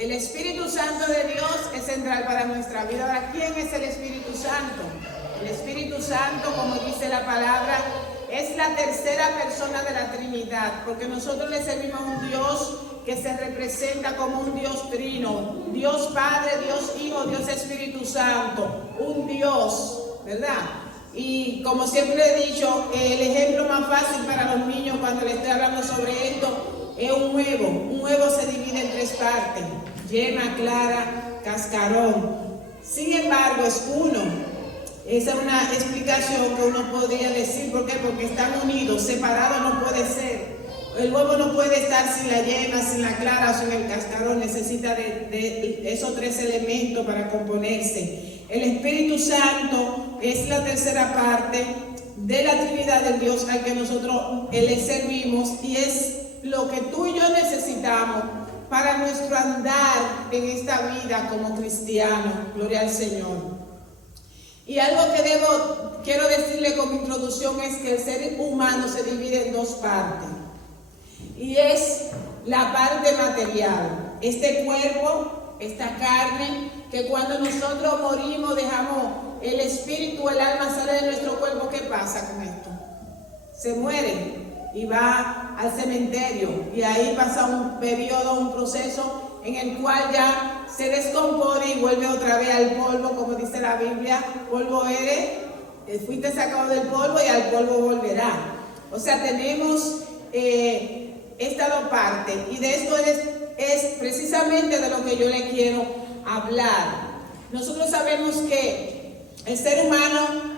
El Espíritu Santo de Dios es central para nuestra vida. Ahora, ¿quién es el Espíritu Santo? El Espíritu Santo, como dice la palabra, es la tercera persona de la Trinidad, porque nosotros le servimos a un Dios que se representa como un Dios trino, Dios Padre, Dios Hijo, Dios Espíritu Santo, un Dios, ¿verdad? Y como siempre he dicho, el ejemplo más fácil para los niños cuando les estoy hablando sobre esto es un huevo. Un huevo se divide en tres partes: yema, clara, cascarón. Sin embargo, es uno. Esa es una explicación que uno podría decir. ¿Por qué? Porque están unidos. Separado no puede ser. El huevo no puede estar sin la yema, sin la clara o sin el cascarón. Necesita de esos tres elementos para componerse. El Espíritu Santo es la tercera parte de la Trinidad del Dios al que nosotros le servimos, y es lo que tú y yo necesitamos para nuestro andar en esta vida como cristianos. Gloria al Señor. Y algo que quiero decirle como introducción es que el ser humano se divide en dos partes. Y es la parte material, este cuerpo, esta carne, que cuando nosotros morimos dejamos el espíritu, el alma sale de nuestro cuerpo. ¿Qué pasa con esto? Se muere y va al cementerio, y ahí pasa un periodo, un proceso en el cual ya se descompone y vuelve otra vez al polvo, como dice la Biblia: polvo eres, fuiste sacado del polvo y al polvo volverá. O sea, tenemos estas dos partes, y de esto es precisamente de lo que yo le quiero hablar. Nosotros sabemos que el ser humano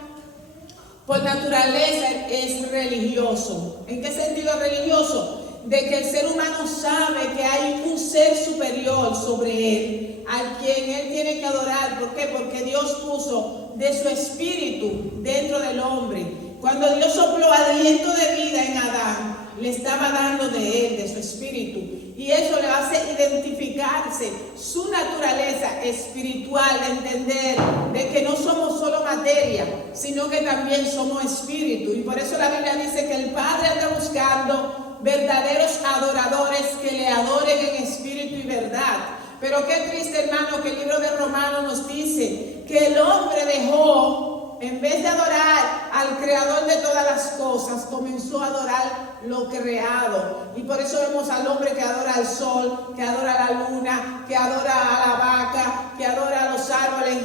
por naturaleza es religioso. ¿En qué sentido religioso? De que el ser humano sabe que hay un ser superior sobre él, a quien él tiene que adorar. ¿Por qué? Porque Dios puso de su espíritu dentro del hombre. Cuando Dios sopló aliento de vida en Adán, le estaba dando de él, de su espíritu, y eso le hace identificarse su naturaleza espiritual, de entender de que no somos solo materia, sino que también somos espíritu. Y por eso la Biblia dice que el Padre anda buscando verdaderos adoradores que le adoren en espíritu y verdad. Pero qué triste, hermano, que el libro de Romanos nos dice que el hombre dejó, en vez de adorar al creador de todas las cosas, comenzó a adorar lo creado. Y por eso vemos al hombre que adora al sol, que adora a la luna, que adora a la vaca, que adora a los árboles,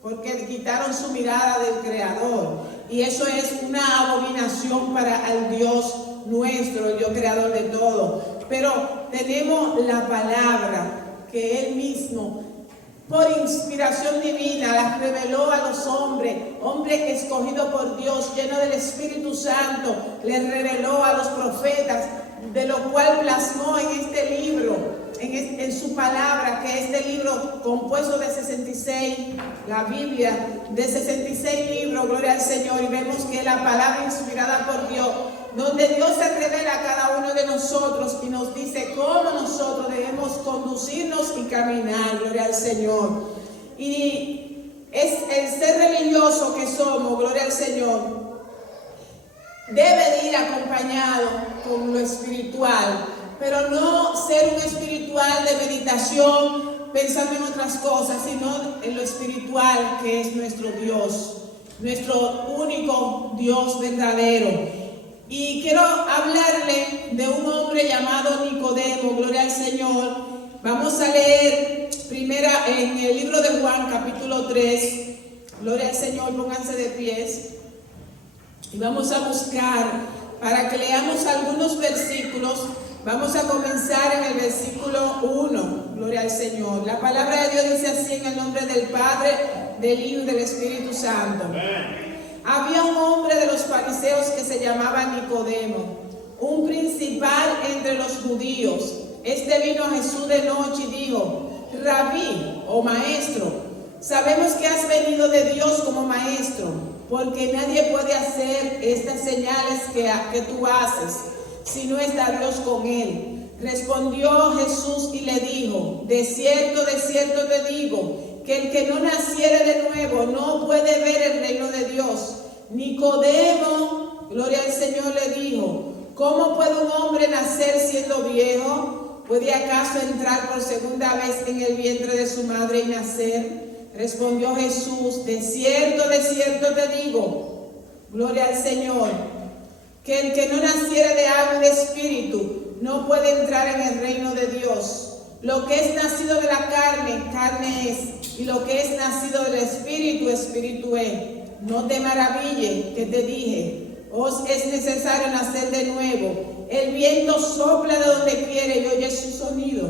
porque quitaron su mirada del creador. Y eso es una abominación para el Dios nuestro, el Dios creador de todo. Pero tenemos la palabra que Él mismo, por inspiración divina, las reveló a los hombres escogidos por Dios, lleno del Espíritu Santo, les reveló a los profetas, de lo cual plasmó en este libro, en su palabra, que este libro compuesto de 66, la Biblia, de 66 libros, gloria al Señor, y vemos que la palabra inspirada por Dios, donde Dios se revela a cada uno de nosotros y nos dice cómo nosotros debemos conducirnos y caminar, gloria al Señor. Y es el ser religioso que somos, gloria al Señor, debe de ir acompañado con lo espiritual, pero no ser un espiritual de meditación pensando en otras cosas, sino en lo espiritual que es nuestro Dios, nuestro único Dios verdadero. Y quiero hablarle de un hombre llamado Nicodemo, gloria al Señor. Vamos a leer primera en el libro de Juan, capítulo 3, gloria al Señor, pónganse de pies. Y vamos a buscar para que leamos algunos versículos. Vamos a comenzar en el versículo 1, gloria al Señor. La palabra de Dios dice así: en el nombre del Padre, del Hijo y del Espíritu Santo. Amén. Había un hombre de los fariseos que se llamaba Nicodemo, un principal entre los judíos. Este vino a Jesús de noche y dijo: Rabí, o maestro, sabemos que has venido de Dios como maestro, porque nadie puede hacer estas señales que tú haces si no está Dios con él. Respondió Jesús y le dijo: de cierto te digo, que el que no naciere de nuevo no puede ver el reino de Dios. Nicodemo, gloria al Señor, le dijo: ¿cómo puede un hombre nacer siendo viejo? ¿Puede acaso entrar por segunda vez en el vientre de su madre y nacer? Respondió Jesús, de cierto te digo, gloria al Señor, que el que no naciera de agua y de espíritu no puede entrar en el reino de Dios. Lo que es nacido de la carne, carne es, y lo que es nacido del espíritu, espíritu es. No te maravilles que te dije, os es necesario nacer de nuevo. El viento sopla de donde quiere y oye su sonido,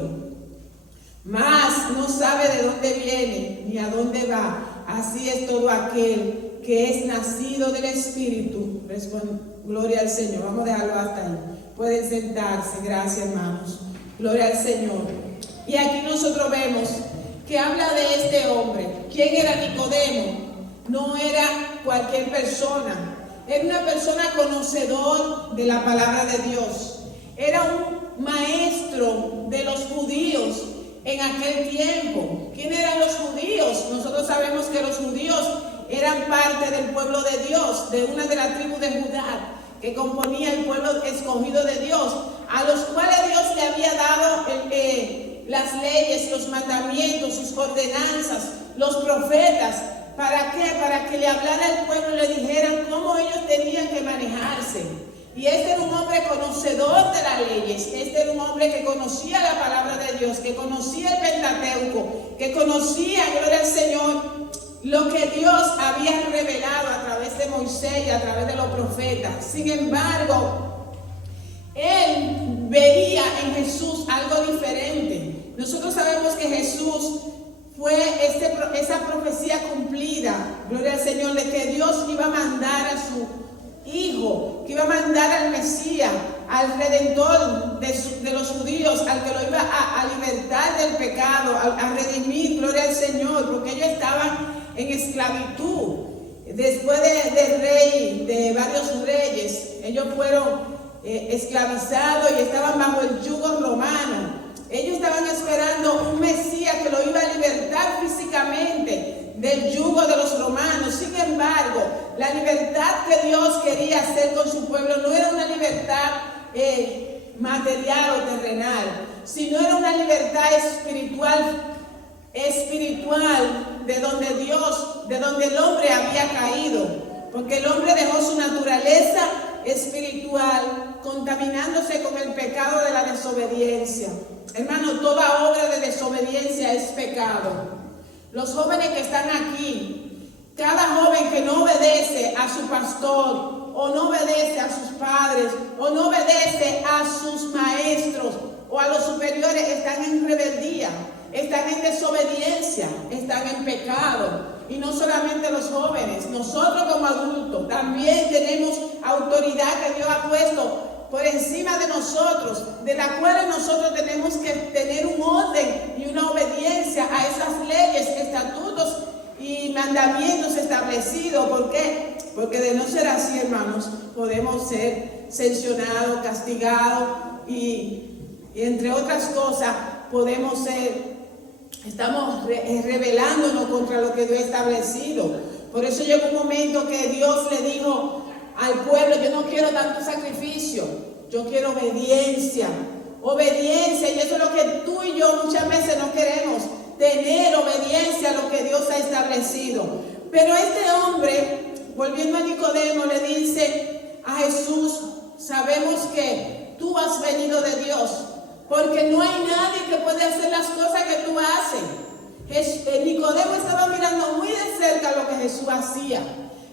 mas no sabe de dónde viene ni a dónde va. Así es todo aquel que es nacido del Espíritu. Gloria al Señor. Vamos a dejarlo hasta ahí. Pueden sentarse. Gracias, hermanos. Gloria al Señor. Y aquí nosotros vemos que habla de este hombre. ¿Quién era Nicodemo? No era cualquier persona. Era una persona conocedor de la palabra de Dios. Era un maestro de los judíos en aquel tiempo. ¿Quién eran los judíos? Nosotros sabemos que los judíos eran parte del pueblo de Dios, de una de las tribus de Judá, que componía el pueblo escogido de Dios, a los cuales Dios le había dado las leyes, los mandamientos, sus ordenanzas, los profetas. ¿Para qué? Para que le hablara al pueblo y le dijeran cómo ellos tenían que manejarse. Y este era un hombre conocedor de las leyes. Este era un hombre que conocía la palabra de Dios, que conocía el Pentateuco, que conocía, gloria al Señor, lo que Dios había revelado a través de Moisés y a través de los profetas. Sin embargo, él veía en Jesús algo diferente. Nosotros sabemos que Jesús fue esa profecía cumplida, gloria al Señor, de que Dios iba a mandar a su Hijo, que iba a mandar al Mesías, al Redentor de los judíos, al que lo iba a libertar del pecado, a redimir, gloria al Señor, porque ellos estaban en esclavitud. Después de varios reyes, ellos fueron esclavizados y estaban bajo el yugo romano. Ellos estaban esperando un Mesías que lo iba a libertar físicamente del yugo de los romanos. Sin embargo, la libertad que Dios quería hacer con su pueblo no era una libertad material o terrenal, sino era una libertad espiritual de donde el hombre había caído, porque el hombre dejó su naturaleza espiritual contaminándose con el pecado de la desobediencia. Hermano, toda obra de desobediencia es pecado. Los jóvenes que están aquí, cada joven que no obedece a su pastor, o no obedece a sus padres, o no obedece a sus maestros o a los superiores, están en rebeldía, están en desobediencia, están en pecado. Y no solamente los jóvenes, nosotros como adultos también tenemos autoridad que Dios ha puesto por encima de nosotros, de la cual nosotros tenemos que tener un orden y una obediencia a esas leyes, estatutos y mandamientos establecidos. ¿Por qué? Porque de no ser así, hermanos, podemos ser sancionados, castigados y entre otras cosas estamos rebelándonos contra lo que Dios ha establecido. Por eso llegó un momento que Dios le dijo al pueblo: yo no quiero tanto sacrificio, yo quiero obediencia. Obediencia, y eso es lo que tú y yo muchas veces no queremos, tener obediencia a lo que Dios ha establecido. Pero este hombre, volviendo a Nicodemo, le dice a Jesús: sabemos que tú has venido de Dios, porque no hay nadie que puede hacer las cosas que tú haces. Nicodemo estaba mirando muy de cerca lo que Jesús hacía,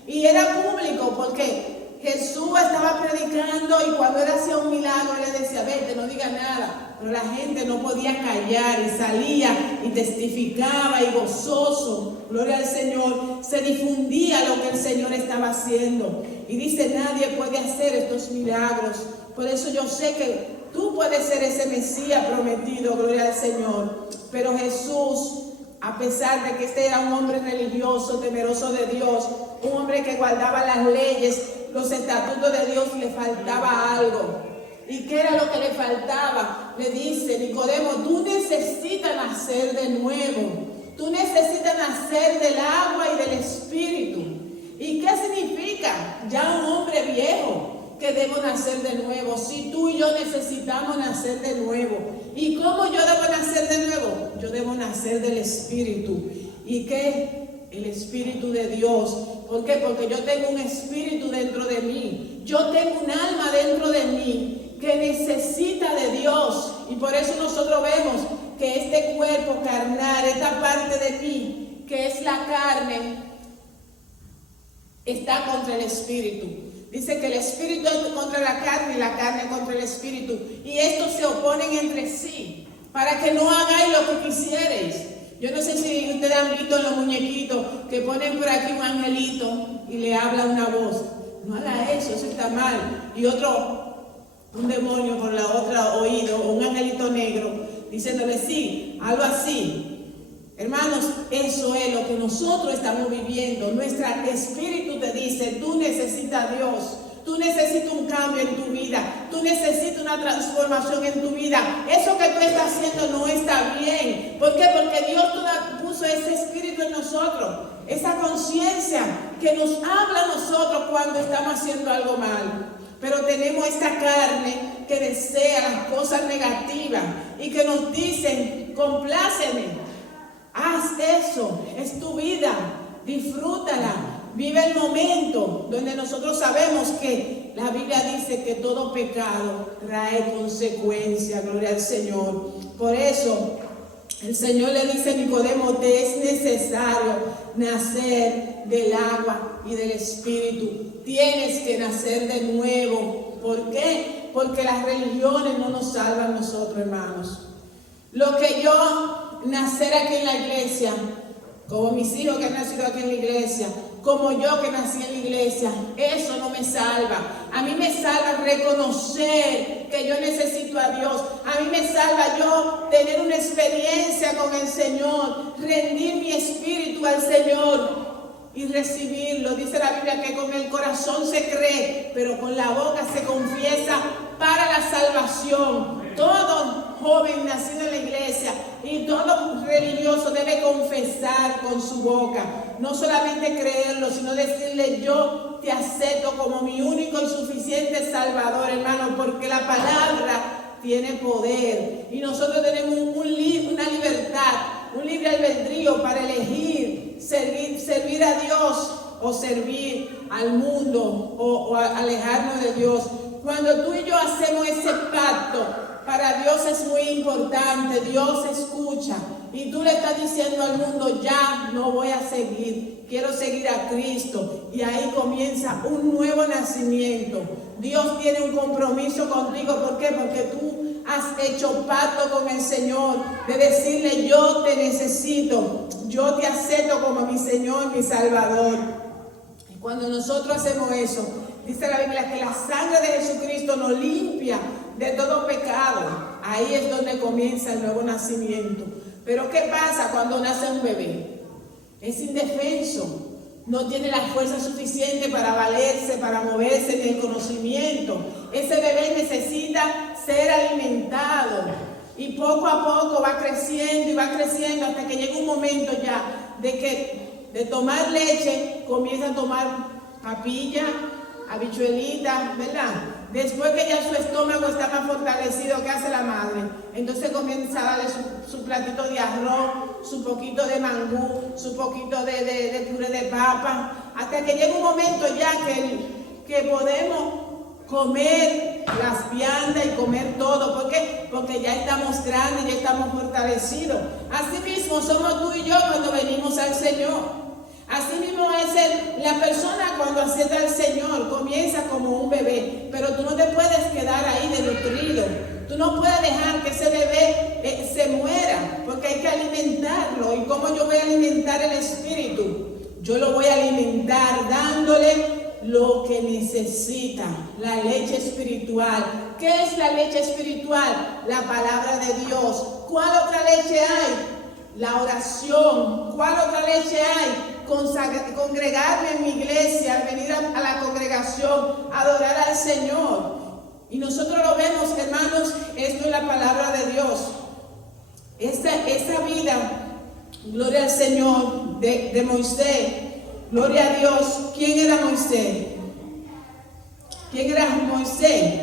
y era público, porque Jesús estaba predicando y cuando él hacía un milagro, él le decía: vete, no digas nada. Pero la gente no podía callar y salía y testificaba y gozoso, gloria al Señor, se difundía lo que el Señor estaba haciendo. Y dice: nadie puede hacer estos milagros. Por eso yo sé que tú puedes ser ese Mesías prometido, gloria al Señor. Pero Jesús, a pesar de que este era un hombre religioso, temeroso de Dios, un hombre que guardaba las leyes, los estatutos de Dios, le faltaba algo. ¿Y qué era lo que le faltaba? Le dice: Nicodemo, tú necesitas nacer de nuevo. Tú necesitas nacer del agua y del Espíritu. ¿Y qué significa? Ya un hombre viejo. que debo nacer de nuevo. Si tú y yo necesitamos nacer de nuevo. ¿Y cómo yo debo nacer de nuevo? Yo debo nacer del Espíritu. ¿Y qué? El Espíritu de Dios. ¿Por qué? Porque yo tengo un espíritu dentro de mí. Yo tengo un alma dentro de mí que necesita de Dios. Y por eso nosotros vemos que este cuerpo carnal, esta parte de mí, que es la carne, está contra el espíritu. Dice que el espíritu es contra la carne y la carne contra el espíritu. Y estos se oponen entre sí para que no hagáis lo que quisierais. Yo no sé si ustedes han visto los muñequitos que ponen por aquí un angelito y le habla una voz. No haga eso, eso está mal. Y otro, un demonio por la otra oído, o un angelito negro, diciéndole sí, algo así. Hermanos, eso es lo que nosotros estamos viviendo. Nuestro espíritu te dice, tú necesitas a Dios. Tú necesitas un cambio en tu vida. Tú necesitas una transformación en tu vida. Eso que tú estás haciendo no está bien. ¿Por qué? Porque Dios puso ese espíritu en nosotros. Esa conciencia que nos habla a nosotros cuando estamos haciendo algo mal. Pero tenemos esta carne que desea las cosas negativas y que nos dicen, compláceme. Haz eso, es tu vida, disfrútala, vive el momento donde nosotros sabemos que la Biblia dice que todo pecado trae consecuencias, gloria al Señor. Por eso el Señor le dice a Nicodemo, te es necesario nacer del agua y del Espíritu. Tienes que nacer de nuevo. ¿Por qué? Porque las religiones no nos salvan a nosotros, hermanos. Lo que yo nacer aquí en la iglesia, como mis hijos que han nacido aquí en la iglesia, como yo que nací en la iglesia, eso no me salva. A mí me salva reconocer que yo necesito a Dios. A mí me salva yo tener una experiencia con el Señor, rendir mi espíritu al Señor y recibirlo. Dice la Biblia que con el corazón se cree, pero con la boca se confiesa para la salvación. Todo joven nacido en la iglesia y todo religioso debe confesar con su boca, no solamente creerlo, sino decirle, yo te acepto como mi único y suficiente Salvador, hermano, porque la palabra tiene poder y nosotros tenemos una libertad, un libre albedrío para elegir servir a Dios o servir al mundo o alejarnos de Dios. Cuando tú y yo hacemos ese pacto, para Dios es muy importante, Dios escucha y tú le estás diciendo al mundo, ya no voy a seguir, quiero seguir a Cristo, y ahí comienza un nuevo nacimiento. Dios tiene un compromiso contigo, ¿por qué? Porque tú has hecho pacto con el Señor de decirle, yo te necesito, yo te acepto como mi Señor, mi Salvador. Y cuando nosotros hacemos eso, dice la Biblia que la sangre de Jesucristo nos limpia de todo pecado. Ahí es donde comienza el nuevo nacimiento. Pero ¿qué pasa cuando nace un bebé? Es indefenso, no tiene la fuerza suficiente para valerse, para moverse, ni el conocimiento. Ese bebé necesita ser alimentado y poco a poco va creciendo y va creciendo hasta que llega un momento ya de tomar leche, comienza a tomar papilla, habichuelitas, ¿verdad? Después que ya su estómago está más fortalecido, ¿qué hace la madre? Entonces comienza a darle su platito de arroz, su poquito de mangú, su poquito de puré de papa, hasta que llega un momento ya que podemos comer las viandas y comer todo. ¿Por qué? Porque ya estamos grandes, ya estamos fortalecidos. Así mismo somos tú y yo cuando venimos al Señor. Así mismo es la persona cuando acepta al Señor, comienza como un bebé, pero tú no te puedes quedar ahí desnutrido. Tú no puedes dejar que ese bebé se muera, porque hay que alimentarlo. ¿Y cómo yo voy a alimentar el espíritu? Yo lo voy a alimentar dándole lo que necesita, la leche espiritual. ¿Qué es la leche espiritual? La palabra de Dios. ¿Cuál otra leche hay? La oración. ¿Cuál otra leche hay? Congregarme en mi iglesia, venir a la congregación, adorar al Señor. Y nosotros lo vemos, hermanos, esto es la palabra de Dios. Esta vida, gloria al Señor, de Moisés, gloria a Dios. ¿Quién era Moisés? ¿Quién era Moisés?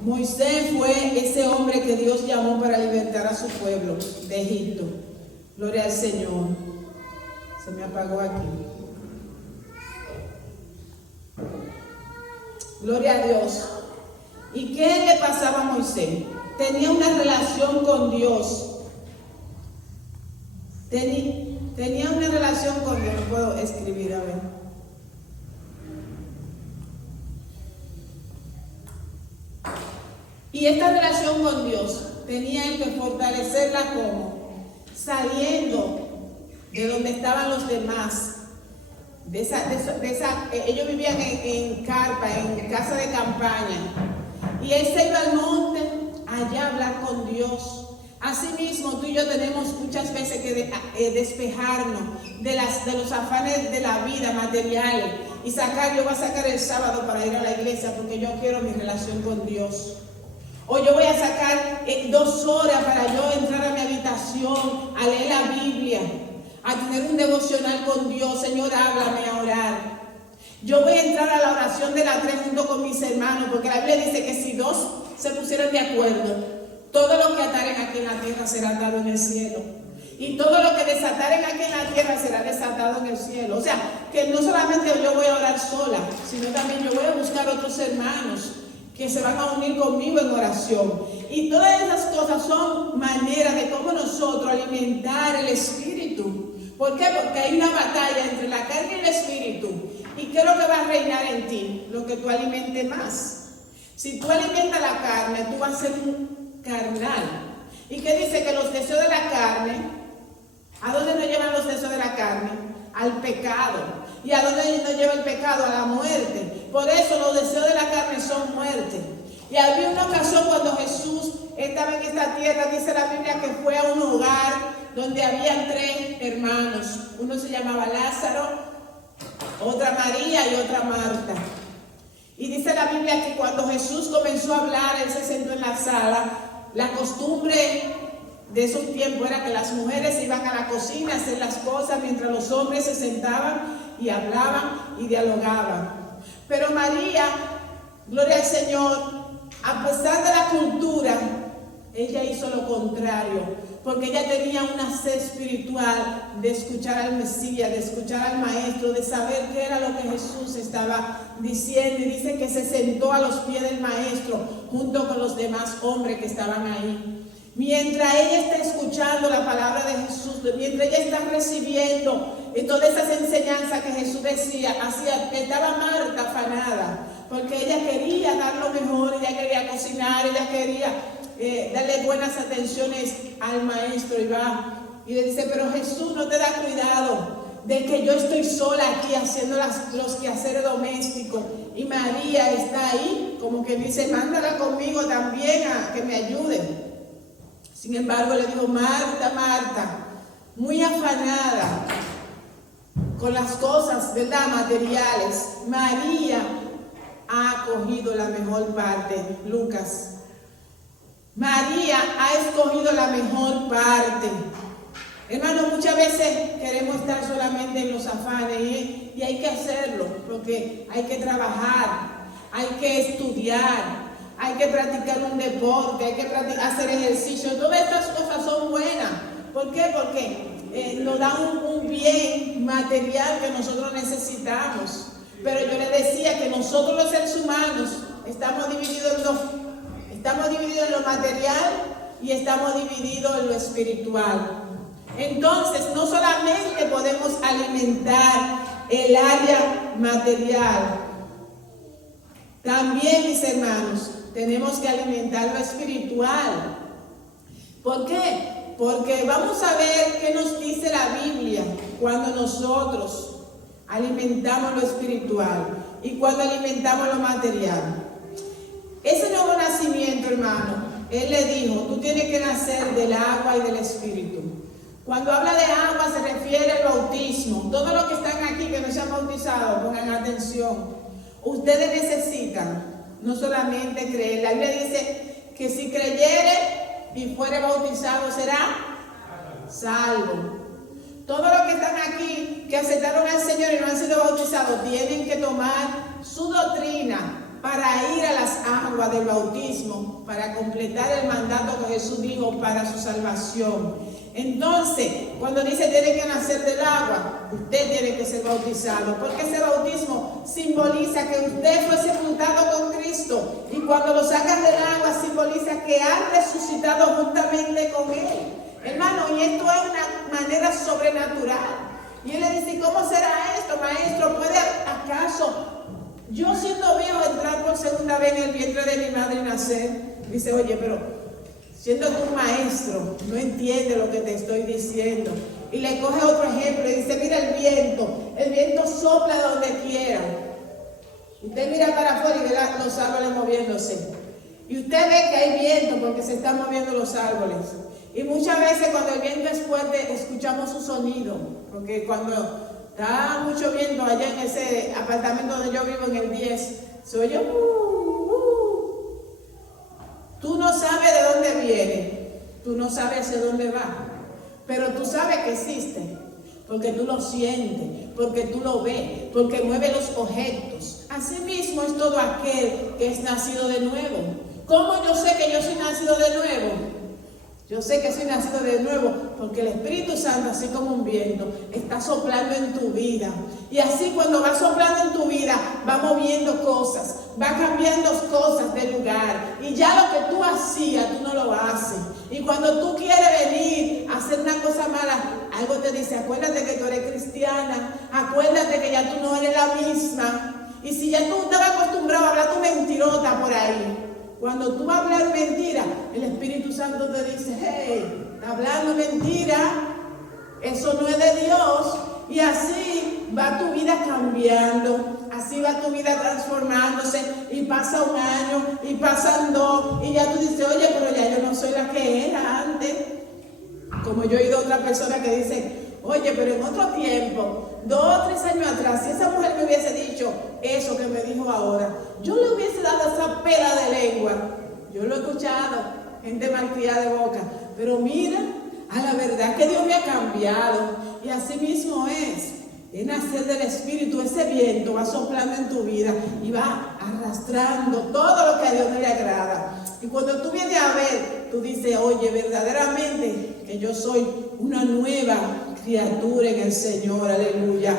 Moisés fue ese hombre que Dios llamó para libertar a su pueblo de Egipto. Gloria al Señor. Se me apagó aquí. Gloria a Dios. ¿Y qué le pasaba a Moisés? Tenía una relación con Dios. Tenía una relación con Dios. No puedo escribir, a ver. Y esta relación con Dios tenía él que fortalecerla como saliendo de donde estaban los demás. Ellos vivían en carpa, en casa de campaña. Y él se iba al monte allá a hablar con Dios. Asimismo, tú y yo tenemos muchas veces que despejarnos de los afanes de la vida materiales y yo voy a sacar el sábado para ir a la iglesia porque yo quiero mi relación con Dios. O yo voy a sacar 2 horas para yo entrar a mi habitación, a leer la Biblia, a tener un devocional con Dios. Señor, háblame, a orar. Yo voy a entrar a la oración de las 3 junto con mis hermanos, porque la Biblia dice que si 2 se pusieran de acuerdo, todo lo que ataren aquí en la tierra será atado en el cielo. Y todo lo que desataren aquí en la tierra será desatado en el cielo. O sea, que no solamente yo voy a orar sola, sino también yo voy a buscar otros hermanos que se van a unir conmigo en oración. Y todas esas cosas son maneras de cómo nosotros alimentar el espíritu. ¿Por qué? Porque hay una batalla entre la carne y el espíritu. ¿Y qué es lo que va a reinar en ti? Lo que tú alimentes más. Si tú alimentas la carne, tú vas a ser un carnal. ¿Y qué dice? Que los deseos de la carne, ¿a dónde nos llevan los deseos de la carne? Al pecado. ¿Y a dónde nos lleva el pecado? A la muerte. Por eso los deseos de la carne son muerte. Y había una ocasión cuando Jesús estaba en esta tierra, dice la Biblia que fue a un hogar donde habían 3 hermanos. Uno se llamaba Lázaro, otra María y otra Marta. Y dice la Biblia que cuando Jesús comenzó a hablar, él se sentó en la sala. La costumbre de esos tiempos era que las mujeres iban a la cocina a hacer las cosas mientras los hombres se sentaban y hablaban y dialogaban. Pero María, gloria al Señor, a pesar de la cultura, ella hizo lo contrario, porque ella tenía una sed espiritual de escuchar al Mesías, de escuchar al Maestro, de saber qué era lo que Jesús estaba diciendo. Y dice que se sentó a los pies del Maestro junto con los demás hombres que estaban ahí. Mientras ella está escuchando la palabra de Jesús, mientras ella está recibiendo todas esas enseñanzas que Jesús decía, estaba Marta afanada, porque ella quería dar lo mejor, ella quería cocinar, ella quería darle buenas atenciones al Maestro. Y le dice, pero Jesús, no te da cuidado de que yo estoy sola aquí haciendo los quehaceres domésticos, y María está ahí, como que dice, mándala conmigo también a que me ayude. Sin embargo, le dijo, Marta, Marta, muy afanada con las cosas, ¿verdad?, materiales. María ha cogido la mejor parte. Lucas. María ha escogido la mejor parte. Hermano, muchas veces queremos estar solamente en los afanes y hay que hacerlo, porque hay que trabajar, hay que estudiar, hay que practicar un deporte, hay que hacer ejercicio. Todas estas cosas son buenas. ¿Por qué? Porque nos dan un bien material que nosotros necesitamos. Pero yo les decía que nosotros los seres humanos estamos divididos en lo material y estamos divididos en lo espiritual. Entonces, no solamente podemos alimentar el área material, también, mis hermanos, tenemos que alimentar lo espiritual. ¿Por qué? Porque vamos a ver qué nos dice la Biblia cuando nosotros alimentamos lo espiritual y cuando alimentamos lo material. Ese nuevo nacimiento, hermano, él le dijo, tú tienes que nacer del agua y del espíritu. Cuando habla de agua se refiere al bautismo. Todos los que están aquí que no se han bautizado, pongan atención. Ustedes necesitan no solamente creer. La Biblia dice que si creyere y fuere bautizado será salvo. Todos los que están aquí, que aceptaron al Señor y no han sido bautizados, tienen que tomar su doctrina para ir a las aguas del bautismo, para completar el mandato que Jesús dijo para su salvación. Entonces, cuando dice tiene que nacer del agua, usted tiene que ser bautizado, porque ese bautismo simboliza que usted fue sepultado con Cristo, y cuando lo sacan del agua simboliza que ha resucitado juntamente con Él. Hermano, y esto es una manera sobrenatural. Y él le dice, ¿cómo será esto, maestro? ¿Puede acaso yo siendo viejo entrar por segunda vez en el vientre de mi madre y nacer? Dice, oye, pero siendo tú un maestro, no entiende lo que te estoy diciendo. Y le coge otro ejemplo y dice, mira el viento sopla donde quiera. Usted mira para afuera y ve los árboles moviéndose. Y usted ve que hay viento porque se están moviendo los árboles. Y muchas veces cuando el viento es fuerte escuchamos su sonido, porque cuando está mucho viento allá en ese apartamento donde yo vivo en el 10, se oye Tú no sabes de dónde viene, tú no sabes hacia dónde va, pero tú sabes que existe, porque tú lo sientes, porque tú lo ves, porque mueve los objetos. Asimismo es todo aquel que es nacido de nuevo. ¿Cómo yo sé que yo soy nacido de nuevo? Yo sé que soy nacido de nuevo porque el Espíritu Santo, así como un viento, está soplando en tu vida. Y así cuando va soplando en tu vida, va moviendo cosas, va cambiando cosas de lugar. Y ya lo que tú hacías, tú no lo haces. Y cuando tú quieres venir a hacer una cosa mala, algo te dice, acuérdate que tú eres cristiana, acuérdate que ya tú no eres la misma. Y si ya tú estabas acostumbrado a hablar tu mentirota por ahí, cuando tú vas a hablar mentira, el Espíritu Santo te dice, hey, está hablando mentira, eso no es de Dios. Y así va tu vida cambiando, así va tu vida transformándose, y pasa un año, y pasan dos, y ya tú dices, oye, pero ya yo no soy la que era antes. Como yo he oído a otra persona que dice, oye, pero en otro tiempo, 2 o 3 años atrás, si esa mujer me hubiese dicho eso que me dijo ahora, yo le hubiese dado esa pela de lengua. Yo lo he escuchado, gente malcriada de boca, pero mira, a la verdad que Dios me ha cambiado. Y así mismo es nacer del Espíritu. Ese viento va soplando en tu vida y va arrastrando todo lo que a Dios no le agrada. Y cuando tú vienes a ver, tú dices, oye, verdaderamente que yo soy una nueva criatura en el Señor, aleluya,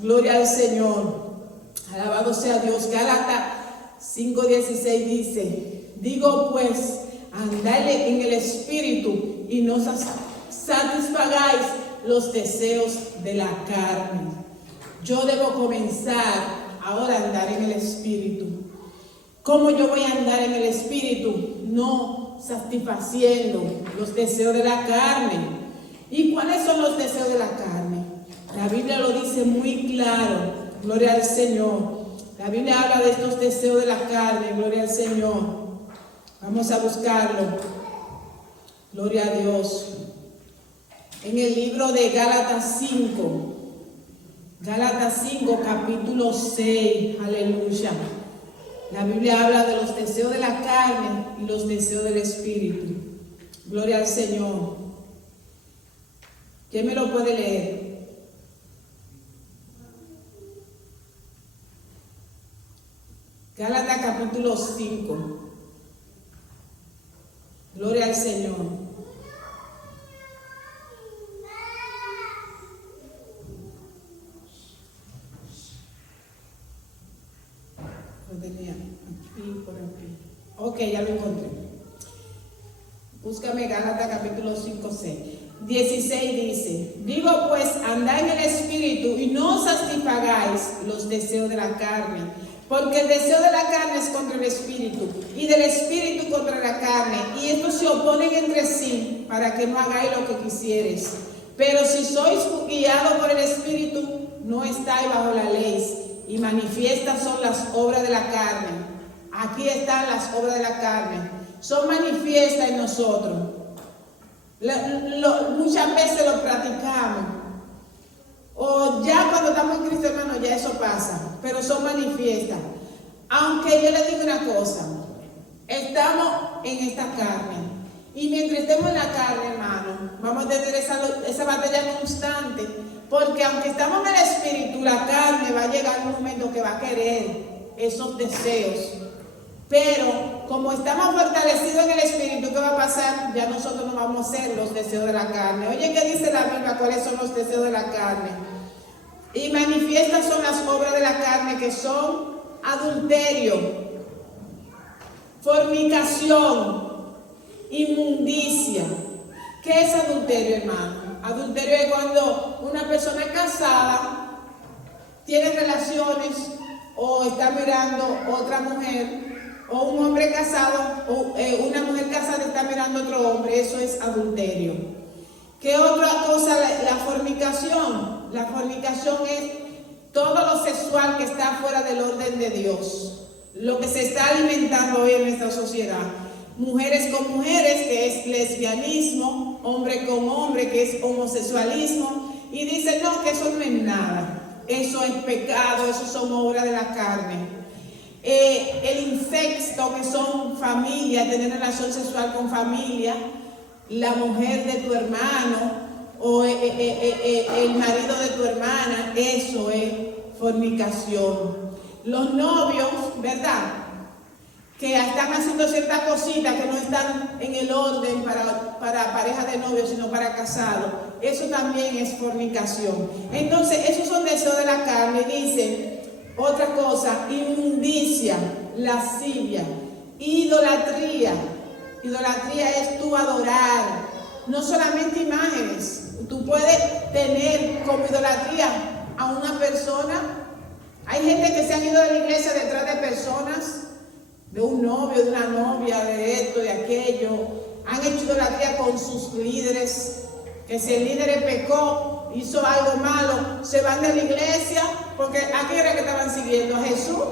gloria al Señor, alabado sea Dios. Gálatas 5:16 dice, digo pues, andad en el Espíritu y no satisfagáis los deseos de la carne. Yo debo comenzar ahora a andar en el Espíritu. ¿Cómo yo voy a andar en el Espíritu? No satisfaciendo los deseos de la carne. ¿Y cuáles son los deseos de la carne? La Biblia lo dice muy claro, gloria al Señor. La Biblia habla de estos deseos de la carne, gloria al Señor. Vamos a buscarlo, gloria a Dios. En el libro de Gálatas 5, capítulo 6, aleluya. La Biblia habla de los deseos de la carne y los deseos del Espíritu. Gloria al Señor. ¿Quién me lo puede leer? Gálatas capítulo 5. Gloria al Señor. Lo tenía aquí, por aquí. Ok, ya lo encontré. Búscame Gálatas capítulo 5, 6. 16 dice, digo pues, andad en el Espíritu y no satisfagáis los deseos de la carne, porque el deseo de la carne es contra el Espíritu, y del Espíritu contra la carne, y estos se oponen entre sí, para que no hagáis lo que quisieres. Pero si sois guiados por el Espíritu, no estáis bajo la ley, y manifiestas son las obras de la carne. Aquí están las obras de la carne, son manifiestas en nosotros. Muchas veces lo practicamos, o ya cuando estamos en Cristo, hermano, ya eso pasa, pero son manifiestas. Aunque yo le digo una cosa, estamos en esta carne, y mientras estemos en la carne, hermano, vamos a tener esa batalla constante, porque aunque estamos en el Espíritu, la carne va a llegar un momento que va a querer esos deseos. Pero como estamos fortalecidos en el Espíritu, ¿qué va a pasar? Ya nosotros no vamos a ser los deseos de la carne. Oye, ¿qué dice la Biblia? ¿Cuáles son los deseos de la carne? Y manifiestas son las obras de la carne, que son adulterio, fornicación, inmundicia. ¿Qué es adulterio, hermano? Adulterio es cuando una persona casada tiene relaciones o está mirando otra mujer, o un hombre casado o una mujer casada está mirando a otro hombre. Eso es adulterio. ¿Qué otra cosa? La fornicación. La fornicación es todo lo sexual que está fuera del orden de Dios, lo que se está alimentando hoy en nuestra sociedad. Mujeres con mujeres, que es lesbianismo; hombre con hombre, que es homosexualismo. Y dicen, no, que eso no es nada, eso es pecado, eso son obras de la carne. El incesto, que son familia, tener relación sexual con familia, la mujer de tu hermano o el marido de tu hermana, eso es fornicación. Los novios, ¿verdad?, que están haciendo ciertas cositas que no están en el orden para pareja de novios, sino para casados, eso también es fornicación. Entonces, esos son deseos de la carne. Dice otra cosa: inmundicia, lascivia, idolatría. Idolatría es tú adorar, no solamente imágenes. Tú puedes tener como idolatría a una persona. Hay gente que se han ido de la iglesia detrás de personas, de un novio, de una novia, de esto, de aquello. Han hecho idolatría con sus líderes, que si el líder pecó, hizo algo malo, se van de la iglesia, porque ¿a qué era que estaban siguiendo? ¿A Jesús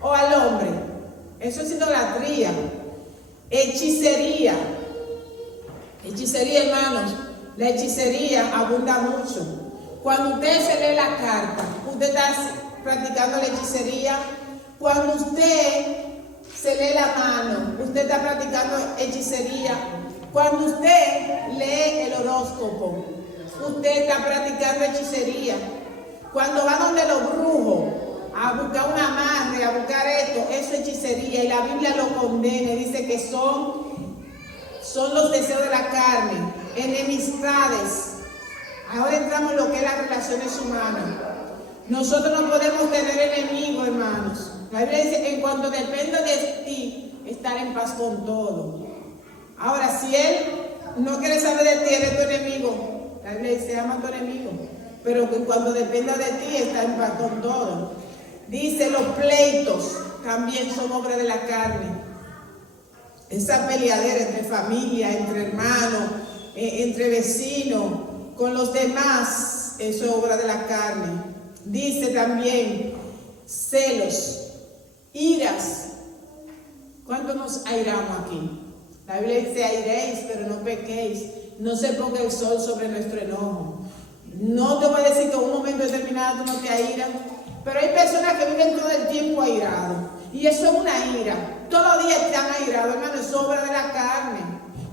o al hombre? Eso es idolatría. Hechicería. Hechicería, hermanos, la hechicería abunda mucho. Cuando usted se lee la carta, usted está practicando la hechicería. Cuando usted se lee la mano, usted está practicando hechicería. Cuando usted lee el horóscopo, usted está practicando hechicería. Cuando va donde los brujos a buscar un amarre, a buscar esto, eso es hechicería. Y la Biblia lo condena, dice que son los deseos de la carne, enemistades. Ahora entramos en lo que es las relaciones humanas. Nosotros no podemos tener enemigos, hermanos. La Biblia dice, en cuanto dependa de ti, estar en paz con todo. Ahora, si él no quiere saber de ti, eres tu enemigo. La Biblia dice, ama a tu enemigo. Pero en cuanto dependa de ti, está en paz con todo. Dice, los pleitos también son obra de la carne. Esa peleadera entre familia, entre hermanos, entre vecinos, con los demás, eso es obra de la carne. Dice también celos, iras. ¿Cuánto nos airamos aquí? La Biblia dice, airéis, pero no pequéis. No se ponga el sol sobre nuestro enojo. No te voy a decir que en un momento determinado tú no te airas, pero hay personas que viven todo el tiempo airados. Y eso es una ira. Todos los días están airados, hermano, es obra de la carne.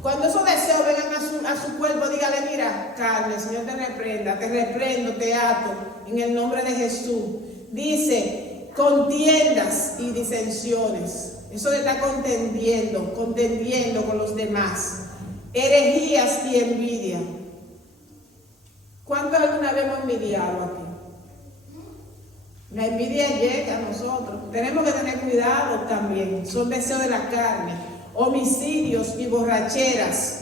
Cuando esos deseos vengan a su cuerpo, dígale, mira, carne, el Señor te reprenda, te reprendo, te ato, en el nombre de Jesús. Dice, contiendas y disensiones. Eso de estar contendiendo con los demás. Herejías y envidia. ¿Cuántos alguna vez hemos envidiado aquí? La envidia llega a nosotros. Tenemos que tener cuidado también. Son deseos de la carne. Homicidios y borracheras,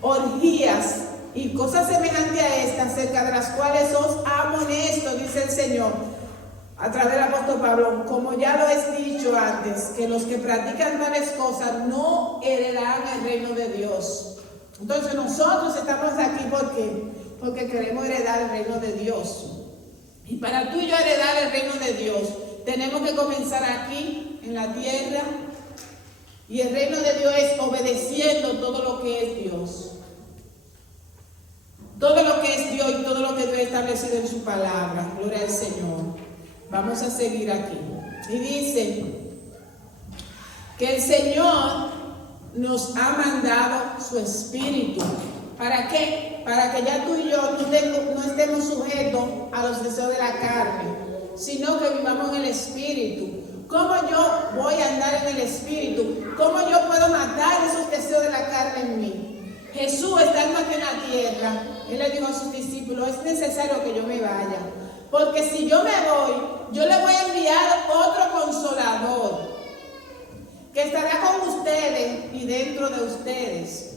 orgías y cosas semejantes a estas, acerca de las cuales os amonesto, dice el Señor a través del apóstol Pablo, como ya lo he dicho antes, que los que practican tales cosas no heredarán el reino de Dios. Entonces nosotros estamos aquí porque queremos heredar el reino de Dios. Y para tú y yo heredar el reino de Dios, tenemos que comenzar aquí, en la tierra. Y el reino de Dios es obedeciendo todo lo que es Dios. Todo lo que es Dios y todo lo que Dios ha establecido en su palabra. Gloria al Señor. Vamos a seguir aquí. Y dice que el Señor nos ha mandado su Espíritu. ¿Para qué? Para que ya tú y yo no estemos sujetos a los deseos de la carne, sino que vivamos en el Espíritu. ¿Cómo yo voy a andar en el Espíritu? ¿Cómo yo puedo matar esos deseos de la carne en mí? Jesús, estando aquí en la tierra, Él le dijo a sus discípulos, es necesario que yo me vaya. Porque si yo me voy, yo le voy a enviar otro consolador que estará con ustedes y dentro de ustedes.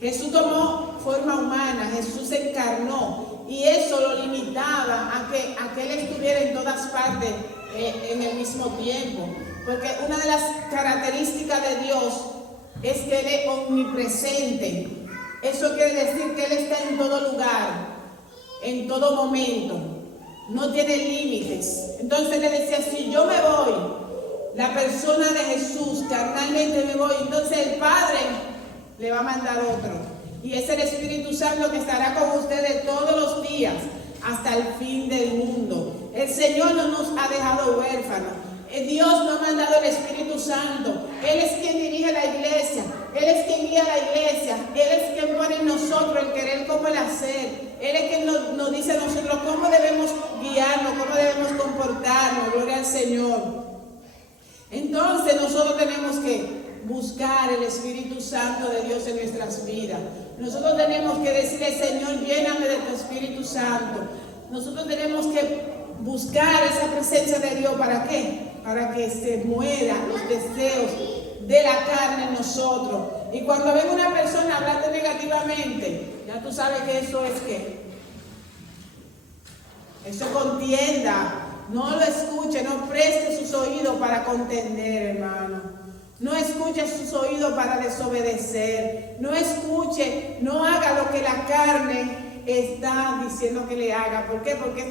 Jesús tomó forma humana, Jesús se encarnó y eso lo limitaba a que Él estuviera en todas partes en el mismo tiempo. Porque una de las características de Dios es que Él es omnipresente. Eso quiere decir que Él está en todo lugar, en todo momento. No tiene límites. Entonces le decía, si yo me voy, la persona de Jesús carnalmente me voy, entonces el Padre le va a mandar otro. Y es el Espíritu Santo que estará con ustedes todos los días hasta el fin del mundo. El Señor no nos ha dejado huérfanos. Dios nos ha mandado el Espíritu Santo. Él es quien dirige la iglesia. Él es quien guía la iglesia. Él es quien pone en nosotros el querer como el hacer. Él es quien nos dice a nosotros cómo debemos guiarnos, cómo debemos comportarnos. Gloria al Señor. Entonces nosotros tenemos que buscar el Espíritu Santo de Dios en nuestras vidas. Nosotros tenemos que decirle, Señor, lléname de tu Espíritu Santo. Nosotros tenemos que buscar esa presencia de Dios. ¿Para qué? Para que se mueran los deseos de la carne en nosotros. Y cuando ven una persona hablando negativamente, ya tú sabes que eso es ¿qué? Eso contienda. No lo escuche, no preste sus oídos para contender, hermano. No escuche sus oídos para desobedecer. No escuche, no haga lo que la carne está diciendo que le haga. ¿Por qué? Porque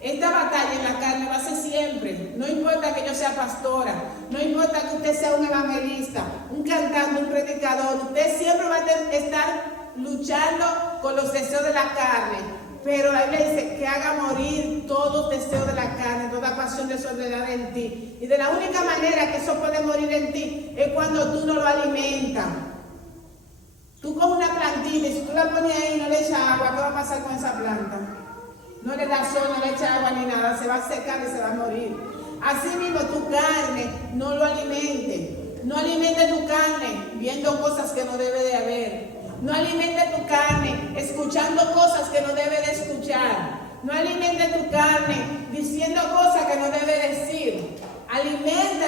esta batalla en la carne va a ser siempre. No importa que yo sea pastora, no importa que usted sea un evangelista, un cantante, un predicador. Usted siempre va a estar luchando con los deseos de la carne. Pero la Biblia dice que haga morir todo deseo de la carne, toda pasión desordenada en ti. Y de la única manera que eso puede morir en ti es cuando tú no lo alimentas. Tú coges una plantita y si tú la pones ahí y no le echas agua, ¿qué va a pasar con esa planta? No le da sol, no le echa agua ni nada, se va a secar y se va a morir. Así mismo tu carne no lo alimente. No alimente tu carne viendo cosas que no debe de haber. No alimente tu carne escuchando cosas que no debe de escuchar. No alimente tu carne diciendo cosas que no debe decir. Alimenta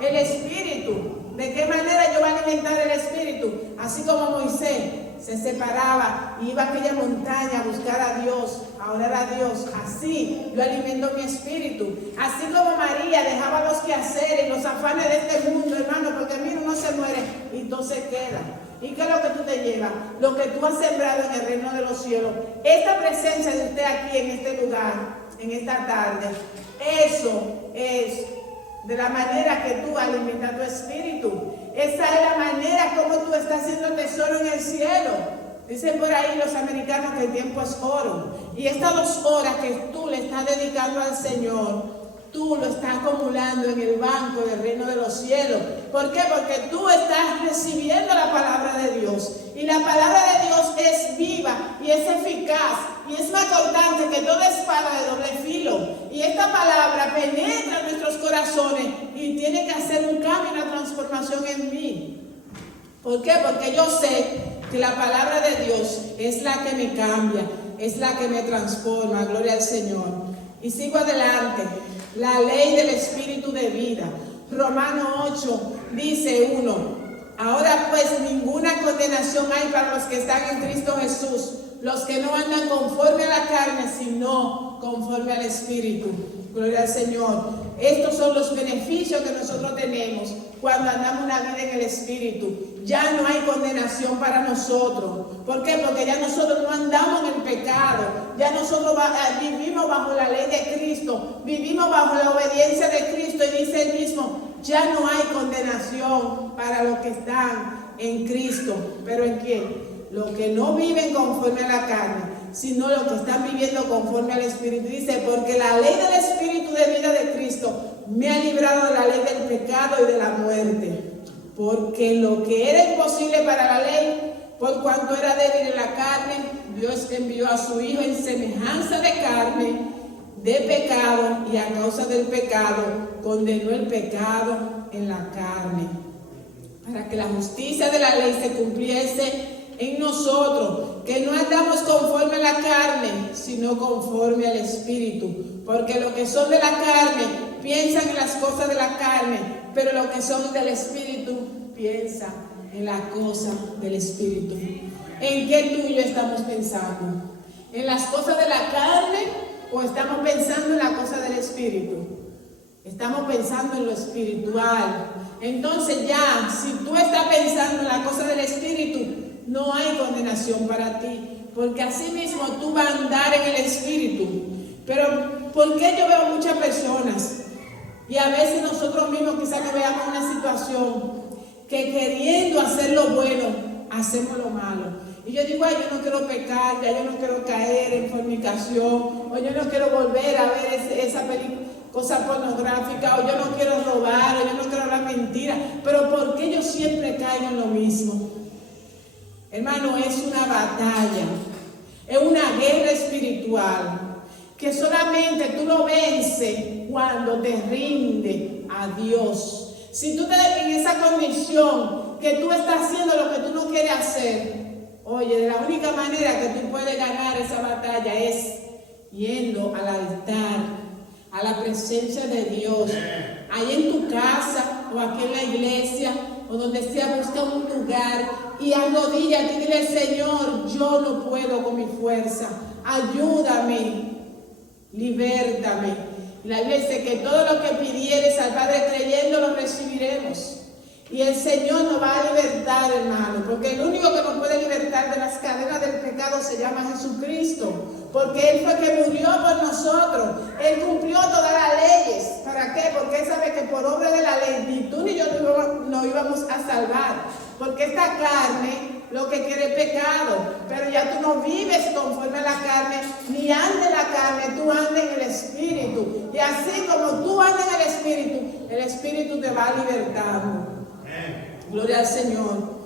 el espíritu. ¿De qué manera yo voy a alimentar el espíritu? Así como Moisés se separaba y iba a aquella montaña a buscar a Dios, a orar a Dios. Así yo alimento mi espíritu. Así como María dejaba los quehaceres y los afanes de este mundo, hermano, porque mira, uno se muere y todo se queda. ¿Y qué es lo que tú te llevas? Lo que tú has sembrado en el reino de los cielos. Esta presencia de usted aquí en este lugar, en esta tarde, eso es de la manera que tú alimentas tu espíritu. Esa es la manera como tú estás haciendo tesoro en el cielo. Dicen por ahí los americanos que el tiempo es oro. Y estas 2 horas que tú le estás dedicando al Señor, tú lo estás acumulando en el banco del reino de los cielos. ¿Por qué? Porque tú estás recibiendo la palabra de Dios. Y la palabra de Dios es viva y es eficaz y es más cortante que toda espada de doble filo. Y esta palabra penetra en nuestros corazones y tiene que hacer un cambio, una transformación en mí. ¿Por qué? Porque yo sé que la palabra de Dios es la que me cambia, es la que me transforma. Gloria al Señor. Y sigo adelante. La ley del espíritu de vida. Romanos 8 dice 1. Ahora pues ninguna condenación hay para los que están en Cristo Jesús, los que no andan conforme a la carne, sino conforme al espíritu. Gloria al Señor. Estos son los beneficios que nosotros tenemos cuando andamos una vida en el espíritu. Ya no hay condenación para nosotros. ¿Por qué? Porque ya nosotros no andamos en el pecado. Ya nosotros vivimos bajo la ley de Cristo. Vivimos bajo la obediencia de Cristo. Y dice él mismo, ya no hay condenación para los que están en Cristo. ¿Pero en quién? Los que no viven conforme a la carne, sino los que están viviendo conforme al Espíritu. Dice, porque la ley del Espíritu de vida de Cristo me ha librado de la ley del pecado y de la muerte. Porque lo que era imposible para la ley, por cuanto era débil en la carne, Dios envió a su Hijo en semejanza de carne, de pecado y a causa del pecado condenó el pecado en la carne, para que la justicia de la ley se cumpliese en nosotros, que no andamos conforme a la carne, sino conforme al Espíritu, porque los que son de la carne piensan en las cosas de la carne, pero los que son del Espíritu piensan en las cosas del Espíritu. ¿En qué tú y yo estamos pensando? ¿En las cosas de la carne o estamos pensando en las cosas del Espíritu? Estamos pensando en lo espiritual. Entonces ya, si tú estás pensando en las cosas del Espíritu, no hay condenación para ti, porque así mismo tú vas a andar en el Espíritu. Pero ¿por qué yo veo muchas personas? Y a veces nosotros mismos quizás nos veamos en una situación que queriendo hacer lo bueno, hacemos lo malo. Y yo digo, ay, yo no quiero pecar, ya yo no quiero caer en fornicación, o yo no quiero volver a ver esa cosa pornográfica, o yo no quiero robar, o yo no quiero hablar mentira. Pero ¿por qué yo siempre caigo en lo mismo? Hermano, es una batalla, es una guerra espiritual, que solamente tú lo vences cuando te rinde a Dios. Si tú te ves en esa condición que tú estás haciendo lo que tú no quieres hacer, oye, de la única manera que tú puedes ganar esa batalla es yendo al altar, a la presencia de Dios, ahí en tu casa o aquí en la iglesia o donde sea, busca un lugar y arrodíllate y dile, Señor, yo no puedo con mi fuerza, ayúdame, libértame. La Biblia dice que todo lo que pidieres al Padre creyendo lo recibiremos. Y el Señor nos va a libertar, hermano, porque el único que nos puede libertar de las cadenas del pecado se llama Jesucristo, porque Él fue que murió por nosotros. Él cumplió todas las leyes. ¿Para qué? Porque Él sabe que por obra de la ley ni tú ni yo nos íbamos a salvar, porque esta carne lo que quiere es pecado, pero ya tú no vives conforme a la carne, ni andas en la carne, tú andas en el Espíritu. Y así como tú andas en el Espíritu te va libertando. Gloria al Señor.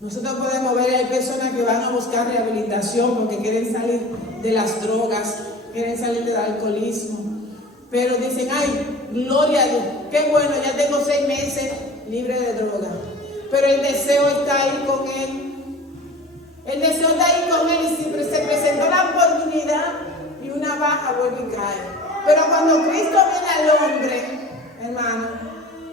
Nosotros podemos ver, hay personas que van a buscar rehabilitación porque quieren salir de las drogas, quieren salir del alcoholismo, pero dicen, ay, gloria a Dios, qué bueno, ya tengo 6 meses libre de droga, pero el deseo está ahí con él. El deseo está ahí con él y siempre se presentó la oportunidad y una baja vuelve y cae. Pero cuando Cristo viene al hombre, hermano,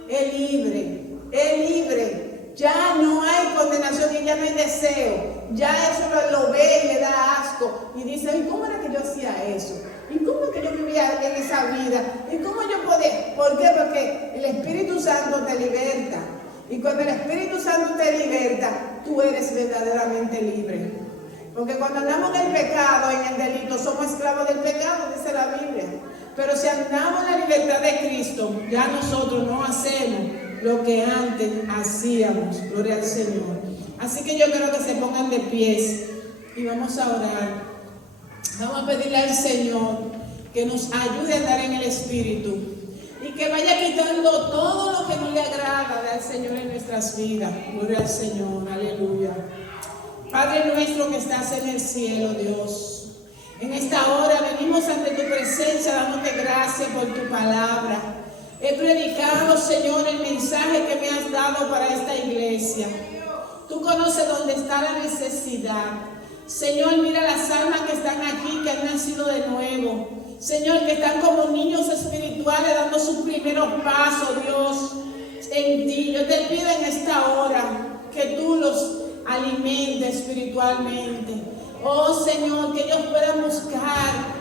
es libre, es libre. Ya no hay condenación y ya no hay deseo. Ya eso lo ve y le da asco. Y dice, ¿y cómo era que yo hacía eso? ¿Y cómo es que yo vivía en esa vida? ¿Y cómo yo podía? ¿Por qué? Porque el Espíritu Santo te liberta. Y cuando el Espíritu Santo te liberta, tú eres verdaderamente libre. Porque cuando andamos en el pecado, en el delito, somos esclavos del pecado, dice la Biblia. Pero si andamos en la libertad de Cristo, ya nosotros no hacemos lo que antes hacíamos. Gloria al Señor. Así que yo quiero que se pongan de pies y vamos a orar. Vamos a pedirle al Señor que nos ayude a andar en el Espíritu y que vaya quitando todo lo que no le agrada al Señor en nuestras vidas. Gloria al Señor, aleluya. Padre nuestro que estás en el cielo, Dios, en esta hora venimos ante tu presencia dándote gracias por tu palabra. He predicado, Señor, el mensaje que me has dado para esta iglesia. Tú conoces dónde está la necesidad. Señor, mira las almas que están aquí, que han nacido de nuevo. Señor, que están como niños espirituales dando sus primeros pasos, Dios, en ti. Yo te pido en esta hora que tú los alimentes espiritualmente. Oh, Señor, que ellos puedan buscar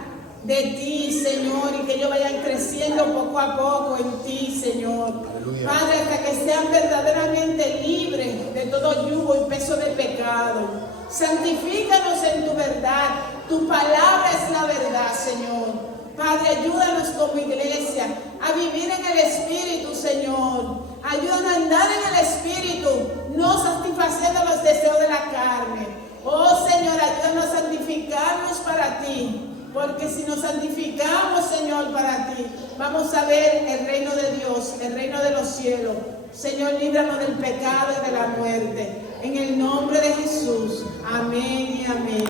de ti, Señor, y que ellos vayan creciendo poco a poco en ti, Señor. Aleluya. Padre, hasta que sean verdaderamente libres de todo yugo y peso de pecado. Santifícanos en tu verdad. Tu palabra es la verdad, Señor. Padre, ayúdanos como iglesia a vivir en el Espíritu, Señor. Ayúdanos a andar en el Espíritu, no satisfaciendo los deseos de la carne. Oh, Señor, ayúdanos a santificarnos para ti. Porque si nos santificamos, Señor, para ti, vamos a ver el reino de Dios, el reino de los cielos. Señor, líbranos del pecado y de la muerte. En el nombre de Jesús. Amén y amén.